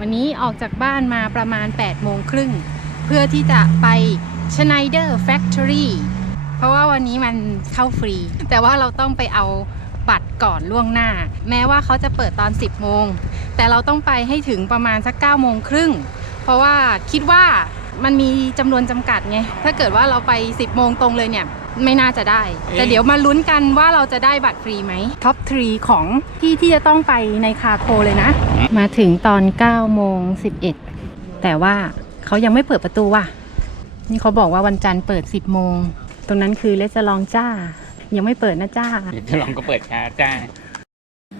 วันนี้ออกจากบ้านมาประมาณ 8 โมงครึ่ง เพื่อที่จะไป Schneider Factory เพราะว่าวันนี้มันเข้าฟรี แต่ว่าเราต้องไปเอาบัตรก่อนล่วงหน้า แม้ว่าเขาจะเปิดตอน 10 โมง แต่เราต้องไปให้ถึงประมาณสัก9โมงครึ่ง เพราะว่าคิดว่า มันมีจำนวนจำกัดไง ถ้าเกิดว่าเราไป 10โมงตรงเลยเนี่ย ไม่น่าจะได้ แต่เดี๋ยวมาลุ้นกันว่าเราจะได้บัตรฟรีไหมท็อป3ของที่ที่จะต้องไปในคาโคเลยนะ มาถึงตอน9โมง11แต่ว่าเขายังไม่เปิดประตูว่ะ นี่เขาบอกว่าวันจันทร์เปิด 10โมง ตรงนั้นคือเลสลองจ้า ยังไม่เปิดนะจ้าจะลองก็เปิดช้าจ้า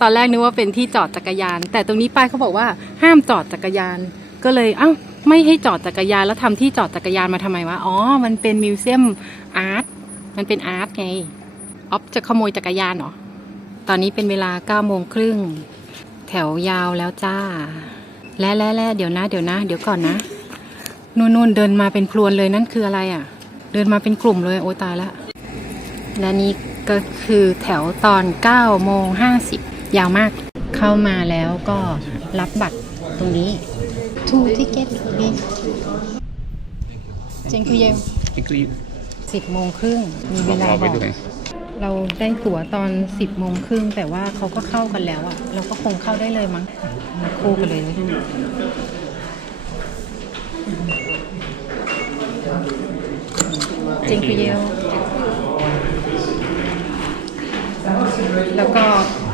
ตอนแรกนึกว่าเป็นที่จอดจักรยาน แต่ตรงนี้ป้ายเขาบอกว่าห้ามจอดจักรยาน ก็เลยเอ้า ไม่ให้จอดจักรยานแล้วทำที่จอดจักรยานมาทำไมวะ อ๋อ มันเป็นมิวเซียมอาร์ต มันเป็นอาร์ตไง ออฟจะขโมยจักรยานเหรอ ตอนนี้เป็นเวลา9ก้าโมงครึ่ง แถวยาวแล้วจ้า และและและเดี๋ยวนะ เดี๋ยวนะ เดี๋ยวก่อนนะ นู่นนู่นเดินมาเป็นพลวนเลยนั่นคืออะไรอะ เดินมาเป็นกลุ่มเลยโอ้ตายละ และนี่ก็คือแถวตอน9โมง50ยาวมาก เข้ามาแล้วก็รับบัตรตรงนี้ two ticket please เจงคือเยลพี่กรีบสิบโมงครึ่งมีเวลาเอาบไปอกด้วยเราได้ตั๋วตอน10โมงครึ่งแต่ว่าเขาก็เข้ากันแล้วอะเราก็คงเข้าได้เลยมั้งมาคู่กันเลยเจงคือเยลแล้วก็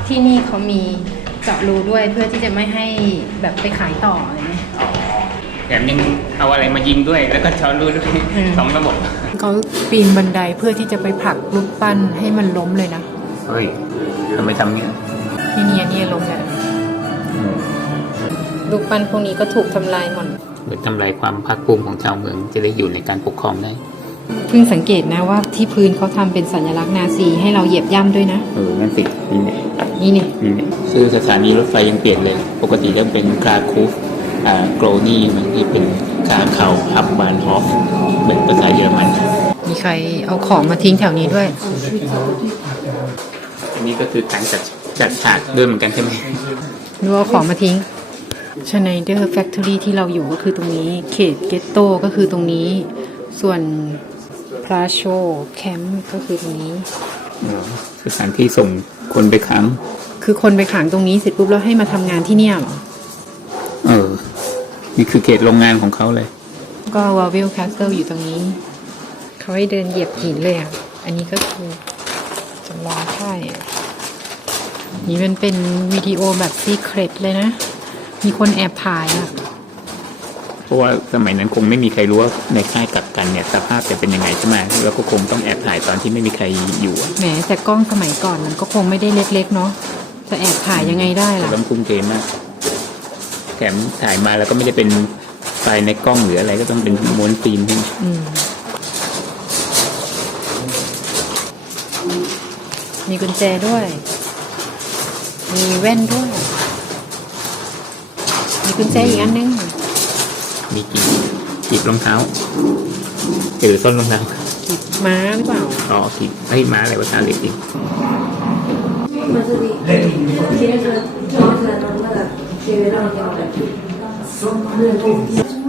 ที่นี่เขามีเจาะรูด้วยเพื่อที่จะไม่ให้แบบไปขายต่ออะไรเงี้ยแถ มยังเอาอะไรมายิงด้วย แล้วก็ช้อนรูด้วยอืมสองระบบเขาปีนบันไดเพื่อที่จะไปผลักรูปปั้นให้มันล้มเลยนะเฮ้ยทำไมทำเงี้ยนี่เนี่ยนี่ล้มแล้วรูปปั้นพวกนี้ก็ถูกทำลายหมดหรือทำลายความภาคภูมิของชาวเมืองจะได้อยู่ในการปกครองได้เพิ่งสังเกตนะว่าที่พื้นเขาทำเป็นสัญลักษณ์นาซีให้เราเหยียบย่ำด้วยนะเออนั่นสินี่เนี่ยนี่เนี่ยนี่เนี่ยชื่อสถานีรถไฟยังเปลี่ยนเลย ปกติเริ่มเป็นคราคูฟอ่า โกรนี่มันที่เป็นคาเขาฮับบานฮอฟเป็นภาษาเยอรมัน มีใครเอาของมาทิ้งแถวนี้ด้วย อันนี้ก็คือการจัดจัดฉากด้วยเหมือนกันใช่ไหมดูเอาของมาทิ้งชไนเดอร์แฟคทอรี่ที่เราอยู่ก็คือตรงนี้ เขตเกตโตก็คือตรงนี้ ส่วนพลาโชแคมป์ก็คือตรงนี้สถานที่ส่งคนไปขัง คือคนไปขังตรงนี้เสร็จปุ๊บแล้วให้มาทำงานที่เนี่ยเหรอ เออ นี่คือเขตโรงงานของเขาเลย ก็วาวิลแคสเซิลอยู่ตรงนี้ เขาให้เดินเหยียบหินเลยอะ อันนี้ก็คือจำลองค่ายอะนี่มันเป็นวิดีโอแบบซีเครตเลยนะ มีคนแอบถ่ายอะ เพราะว่าสมัยนั้นคงไม่มีใครรู้ว่าในค่ายกักกันเนี่ยสภาพจะเป็นยังไงใช่ไหมแล้วก็คงต้องแอบถ่ายตอนที่ไม่มีใครอยู่อะแหมแต่กล้องสมัยก่อนมันก็คงไม่ได้เล็กๆเนาะจะแอบถ่ายยังไงได้ล่ะต้องทุ่มเทมากแถ มถ่ายมาแล้วก็ไม่ได้เป็นไฟล์ในกล้องหรืออะไรก็ต้องเป็นม้วนฟิล์มใช่ไหมอืมมีกุญแจด้วย มีแว่นด้วย มีกุญแจอีกอันนึง มีกี่กีบรองเท้าหรือส้นรองเท้ากีบม้าหรือเปล่า อ๋อกีบเฮ้ยม้าอะไรวะตาเหล็กอีก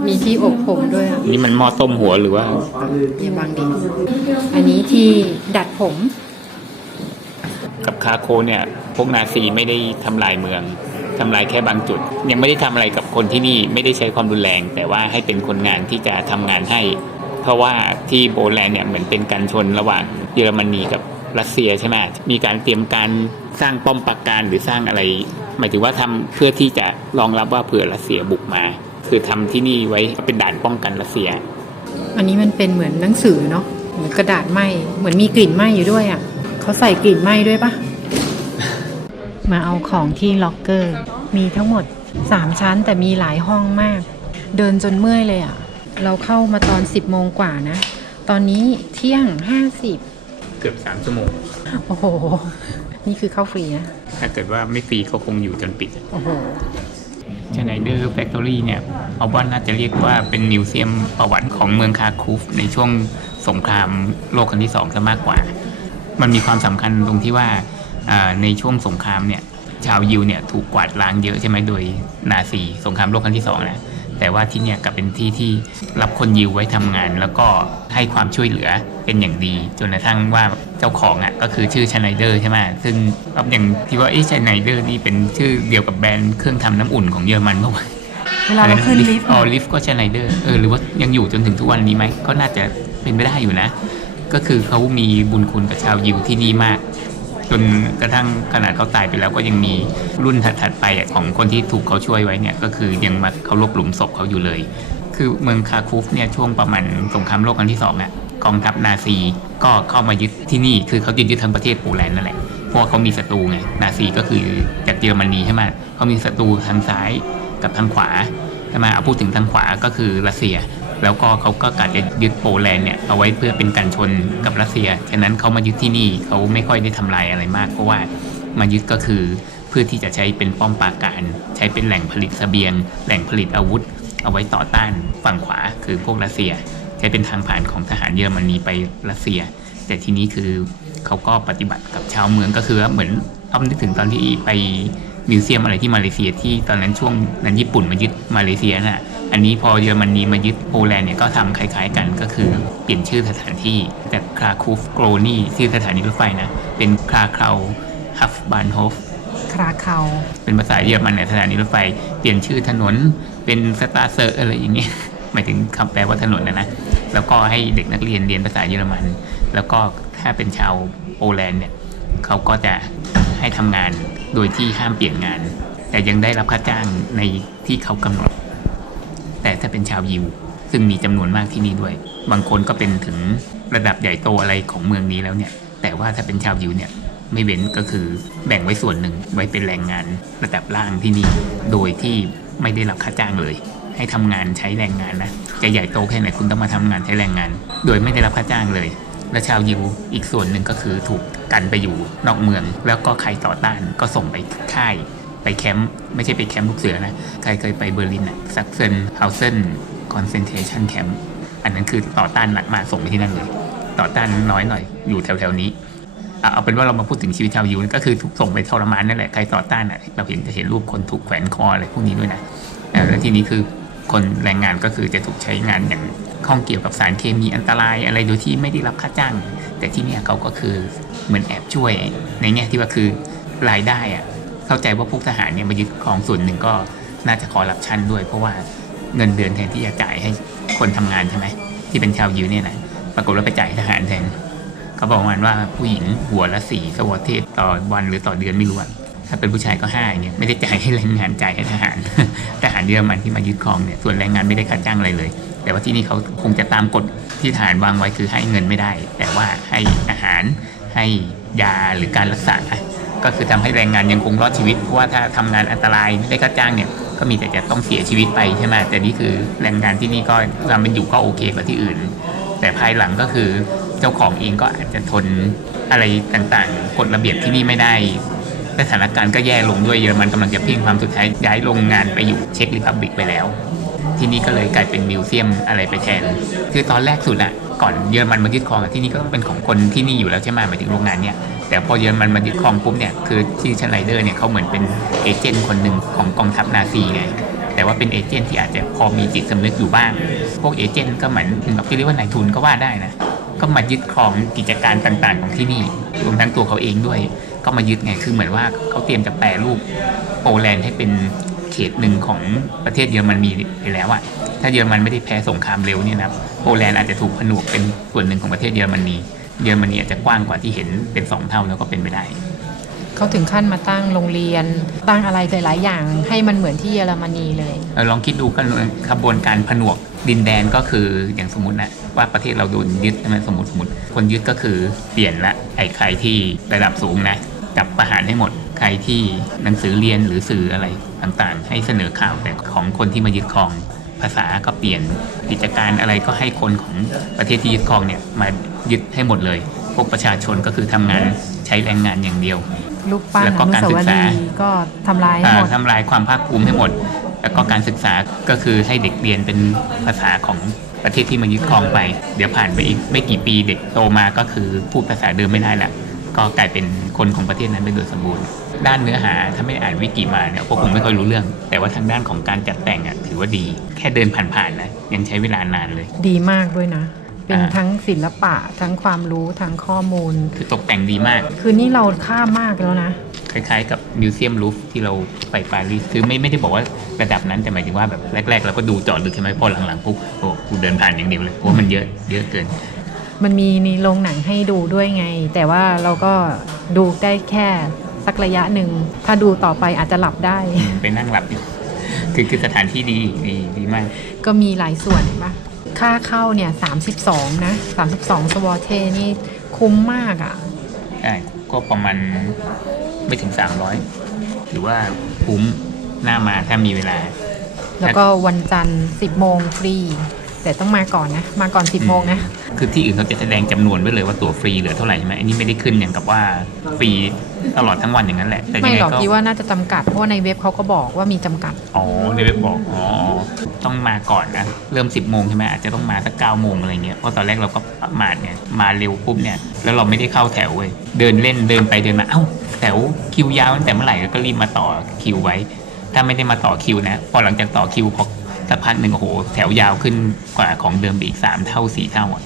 มีที่อบผมด้วยอะนี่มันหม้อต้มหัวหรือว่าอย่าบังดิอันนี้ที่ดัดผม กับคาโคเนี่ย พวกนาซีไม่ได้ทำลายเมืองทำลายแค่บางจุด ยังไม่ได้ทำอะไรกับคนที่นี่ไม่ได้ใช้ความรุนแรง แต่ว่าให้เป็นคนงานที่จะทำงานให้ เพราะว่าที่โปแลนด์เนี่ยเหมือนเป็นการชนระหว่างเยอรมนีกับรัสเซียใช่ไหมมีการเตรียมการสร้างป้อมปราการหรือสร้างอะไร หมายถึงว่าทำเพื่อที่จะรองรับว่าเผื่อรัสเซียบุกมา คือทำที่นี่ไว้เป็นด่านป้องกันรัสเซีย อันนี้มันเป็นเหมือนหนังสือเนาะเหมือนกระดาษไหมเหมือนมีกลิ่นไหมอยู่ด้วยอะเขาใส่กลิ่นไหมด้วยปะมาเอาของที่ล็อกเกอร์ มีทั้งหมด 3 ชั้นแต่มีหลายห้องมาก เดินจนเมื่อยเลยอะ เราเข้ามาตอน 10โมงกว่านะ ตอนนี้เที่ยง 50เกือบสามชั่วโมง โอ้โห นี่คือเข้าฟรีนะ ถ้าเกิดว่าไม่ฟรีเขาคงอยู่จนปิดโอ้โหชไนเดอร์แฟคทอรี่เนี่ยเอาว่าน่าจะเรียกว่าเป็นมิวเซียมประวัติของเมืองคาคูฟในช่วงสงครามโลกครั้งที่สองซะมากกว่า มันมีความสำคัญตรงที่ว่าอ่าในช่วงสงครามเนี่ยชาวยิวเนี่ยถูกกวาดล้างเยอะใช่ไหมโดยนาซีสงครามโลกครั้งที่สองนะ แต่ว่าที่เนี่ยกลับเป็นที่ที่รับคนยิวไว้ทำงาน แล้วก็ให้ความช่วยเหลือเป็นอย่างดี จนกระทั่งว่าเจ้าของอะก็คือชื่อชไนเดอร์ใช่ไหมซึ่งก็อย่างที่ว่าเอ๊ะชไนเดอร์นี่เป็นชื่อเดียวกับแบรนด์เครื่องทำน้ำอุ่นของเยอรมันเมื่อวานเวลาเราขึ้นลิฟต์อ๋อลิฟต์ก็ชไนเดอร์เออหรือว่ายังอยู่จนถึงทุกวันนี้ไหมก็น่าจะเป็นไปได้อยู่นะ ก็คือเขามีบุญคุณกับชาวยิวที่นี่มาก จนกระทั่งขนาดเขาตายไปแล้วก็ยังมีรุ่นถัดๆไปของคนที่ถูกเขาช่วยไว้เนี่ยก็คือยังมาเขารบหลุมศพเขาอยู่เลย คือเมืองคาคูฟเนี่ยช่วงประมาณสงครามโลกครั้งที่สองอะกองทัพนาซีก็เข้ามายึดที่นี่คือเขายึดยึดทั้งประเทศโปแลนด์นั่นแหละเพราะเขามีศัตรูไงนาซีก็คือจากเยอรมนีใช่ไหมเขามีศัตรูทางซ้ายกับทางขวาใช่ไหมเอาพูดถึงทางขวาก็คือรัสเซีย แล้วก็เขาก็กะจะยึดโปแลนด์เนี่ยเอาไว้เพื่อเป็นการชนกับรัสเซีย ฉะนั้นเขามายึดที่นี่เขาไม่ค่อยได้ทำลายอะไรมาก เพราะว่ามายึดก็คือเพื่อที่จะใช้เป็นป้อมปราการ ใช้เป็นแหล่งผลิตเสบียง แหล่งผลิตอาวุธ เอาไว้ต่อต้านฝั่งขวาคือพวกรัสเซีย ใช้เป็นทางผ่านของทหารเยอรมนีไปรัสเซีย แต่ทีนี้คือเขาก็ปฏิบัติกับชาวเมืองก็คือเหมือนเอานึกถึงตอนที่ไปมิวเซียมอะไรที่มาเลเซียที่ตอนนั้นช่วงนั้นญี่ปุ่นมายึดมาเลเซียน่ะ อันนี้พอเยอรมนีมายึดโปแลนด์เนี่ยก็ทำคล้ายๆกันก็คือเปลี่ยนชื่อสถานที่จากคราคูฟโกลนี่ชื่อสถานีรถไฟนะ เป็นคราเคาฮัฟบานโฮฟคราเคาเป็นภาษาเยอรมันเนี่ยสถานีรถไฟ เปลี่ยนชื่อถนนเป็นสตาร์เซอร์อะไรอย่างเงี้ยหมายถึงคำแปลว่าถนนนะนะแล้วก็ให้เด็กนักเรียนเรียนภาษาเยอรมัน แล้วก็ถ้าเป็นชาวโปแลนด์เนี่ยเขาก็จะให้ทำงานโดยที่ห้ามเปลี่ยนงาน แต่ยังได้รับค่าจ้างในที่เขากำหนด แต่ถ้าเป็นชาวยิว ซึ่งมีจำนวนมากที่นี่ด้วย บางคนก็เป็นถึงระดับใหญ่โตอะไรของเมืองนี้แล้วเนี่ย แต่ว่าถ้าเป็นชาวยิวเนี่ยไม่เว้นก็คือแบ่งไว้ส่วนหนึ่งไว้เป็นแรงงานระดับล่างที่นี่ โดยที่ไม่ได้รับค่าจ้างเลย ให้ทำงานใช้แรงงานนะจะใหญ่โตแค่ไหนคุณต้องมาทำงานใช้แรงงาน โดยไม่ได้รับค่าจ้างเลย และชาวยิวอีกส่วนหนึ่งก็คือถูกกันไปอยู่นอกเมือง แล้วก็ใครต่อต้านก็ส่งไปค่าย ไปแคมป์ไม่ใช่ไปแคมป์ลูกเสือนะ ใครเคยไปเบอร์ลินอะซักเซนเฮาเซนคอนเซนเทชันแคมป์อันนั้นคือต่อต้านหนักมากส่งไปที่นั่นเลย ต่อต้านน้อยหน่อยอยู่แถวๆนี้เอาเป็นว่าเรามาพูดถึงชีวิตชาวยิวก็คือถูกส่งไปทรมานนั่นแหละใครต่อต้านอะเราเห็นจะเห็นรูปคนถูกแขวนคออะไรพวกนี้ด้วยนะแล้วทีนี้คือคนแรงงานก็คือจะถูกใช้งานอย่างข้องเกี่ยวกับสารเคมีอันตรายอะไรโดยที่ไม่ได้รับค่าจ้าง แต่ที่นี่เขาก็คือเหมือนแอบช่วยในแง่ที่ว่าคือรายได้อะ เข้าใจว่าพวกทหารเนี่ยมายึดครองส่วนหนึ่งก็น่าจะขอรับชันด้วย เพราะว่าเงินเดือนแทนที่จะจ่ายให้คนทำงานใช่ไหมที่เป็นชาวยิวเนี่ยนะปรากฏว่าไปจ่ายทหารแทนเขาบอกมาณว่าผู้หญิงหัวละสี่สวอตเทศต่อวันหรือต่อเดือนไม่รู้อะถ้าเป็นผู้ชายก็ห้าเงี้ยไม่ได้จ่ายให้แรงงานจ่ายให้ทหารทหารเยอรมันที่มายึดครองเนี่ยส่วนแรงงานไม่ได้ค่าจ้างอะไรเลย แต่ว่าที่นี่เขาคงจะตามกฎที่ทหารวางไว้คือให้เงินไม่ได้ แต่ว่าให้อาหารให้ยาหรือการรักษา ก็คือทำให้แรงงานยังคงรอดชีวิตเพราะว่าถ้าทำงานอันตรายไม่ได้ค่าจ้างเนี่ยก็มีแต่จะต้องเสียชีวิตไปใช่ไหมแต่นี่คือแรงงานที่นี่ก็ความเป็นอยู่ก็โอเคกว่าที่อื่น แต่ภายหลังก็คือเจ้าของเองก็อาจจะทนอะไรต่างๆกฎระเบียบที่นี่ไม่ได้สถานการณ์ก็แย่ลงด้วยเยอรมันกำลังจะพลิงความสุดท้ายย้ายโรงงานไปอยู่เช็กริพับลิกไปแล้ว ที่นี่ก็เลยกลายเป็นมิวเซียมอะไรไปแทน คือตอนแรกสุดอะก่อนเยอรมันมายึดครองที่นี่ก็ต้องเป็นของคนที่นี่อยู่แล้วใช่ไหมหมายถึงโรงงานเนี่ยแต่พอเยอรมันมายึดครองปุ๊บเนี่ยคือที่ชนไรเดอร์เนี่ยเขาเหมือนเป็นเอเจนต์คนหนึ่งของกองทัพนาซีไงแต่ว่าเป็นเอเจนต์ที่อาจจะพอมีจิตสำนึกอยู่บ้าง พวกเอเจนต์ก็เหมือนกับที่เรียกว่านายทุนก็ว่าได้นะก็มายึดครองกิจการต่างๆ ของที่นี่รวมทั้งตัวเขาเองด้วย ก็มายึดไงคือเหมือนว่าเขาเตรียมจะแปรรูปโปแลนด์ให้เป็น เขตหนึ่งของประเทศเยอรมนีไปแล้วอะถ้าเยอรมันไม่ได้แพ้สงครามเร็วเนี่ยนะโปแลนด์อาจจะถูกผนวกเป็นส่วนหนึ่งของประเทศเยอรมนีเยอรมนีอาจจะกว้างกว่าที่เห็นเป็นสองเท่าแล้วก็เป็นไปได้เขาถึงขั้นมาตั้งโรงเรียน ตั้งอะไรหลาย ๆ อย่าง ให้มันเหมือนที่เยอรมนีเลยเออลองคิดดูกันขบวนการผนวกดินแดนก็คืออย่างสมมตินะว่าประเทศเราโดนยึดใช่ไหมสมมติสมมติคนยึดก็คือเปลี่ยนละไอ้ใครที่ระดับสูงนะจับประหารให้หมด ใครที่หนังสือเรียนหรือสื่ออะไรต่างๆ ให้เสนอข่าวแต่ของคนที่มายึดครองภาษาก็เปลี่ยนกิจการอะไรก็ให้คนของประเทศที่ยึดครองเนี่ยมายึดให้หมดเลย พวกประชาชนก็คือทำงานใช้แรงงานอย่างเดียวลูกปั้นแล้วก็การศึกษาก็ทำลายให้อ่าหมดทำลายความภาคภูมิให้หมด แล้วก็การศึกษาก็คือให้เด็กเรียนเป็นภาษาของประเทศที่มายึดครองไป เดี๋ยวผ่านไปอีกไม่กี่ปีเด็กโตมาก็คือพูดภาษาเดิมไม่ได้ละ ก็กลายเป็นคนของประเทศนั้นไปโดยสมบูรณ์ ด้านเนื้อหาถ้าไม่อ่านวิกิมาเนี่ยก็คงไม่ค่อยรู้เรื่อง แต่ว่าทางด้านของการจัดแต่งอะถือว่าดี แค่เดินผ่านๆนะยังใช้เวลานานเลย ดีมากด้วยนะ เป็นอ่าทั้งศิลปะทั้งความรู้ทั้งข้อมูล คือตกแต่งดีมาก คือนี่เราข้ามมากแล้วนะคล้ายๆกับมิวเซียมลูฟที่เราไปปารีสคือไม่ไม่ได้บอกว่าระดับนั้นแต่หมายถึงว่าแบบแรกๆเราก็ดูเจอดลึกใช่ไหมพอหลังๆปุ๊บโอ้กูเดินผ่านอย่างเดียวเลยเพราะว่ามันเยอะเยอะเกิน มันมีในโรงหนังให้ดูด้วยไง แต่ว่าเราก็ดูได้แค่สักระยะหนึ่ง ถ้าดูต่อไปอาจจะหลับได้ ไปนั่งหลับอยู่คือคือสถานที่ดีดีดีมาก ก็มีหลายส่วนเห็นปะค่าเข้าเนี่ย 32 นะ 32 สวอเทนี่คุ้มมากอะ่ะใช่ก็ประมาณไม่ถึง 300ถือว่าคุ้มหน้ามาถ้ามีเวลา แล้วก็วันจันทร์ 10 โมงฟรี แต่ต้องมาก่อนนะ มาก่อน 10โมงนะ คือที่อื่นเขาจะแสดงจำนวนไว้เลยว่าตั๋วฟรีเหลือเท่าไหร่ใช่ไหมอันนี้ไม่ได้ขึ้นอย่างกับว่าฟรีตลอดทั้งวันอย่างนั้นแหละ แต่ยัไม่งไงหรอกก็พี่ว่าน่าจะจำกัด เพราะว่าในเว็บเขาก็บอกว่ามีจำกัด อ๋อในเว็บบอกอ๋อต้องมาก่อนนะเริ่ม 10โมงใช่ไหมอาจจะต้องมาสัก9โมงอะไรเงี้ยเพราะตอนแรกเราก็ประมาทเนี่ยมาเร็วปุ๊บเนี่ยแล้วเราไม่ได้เข้าแถวเว้ยเดินเล่นเดินไปเดินมาเอ้าแถวคิวยาวตั้งแต่เมื่อไหร่ก็รีบมาต่อคิวไว้ ถ้าไม่ได้มาต่อคิวนะ พอหลังจากต่อคิวพอ สักพักหนึ่งโอ้โหแถวยาวขึ้นกว่าของเดิมไปอีก3เท่า4เท่าอะ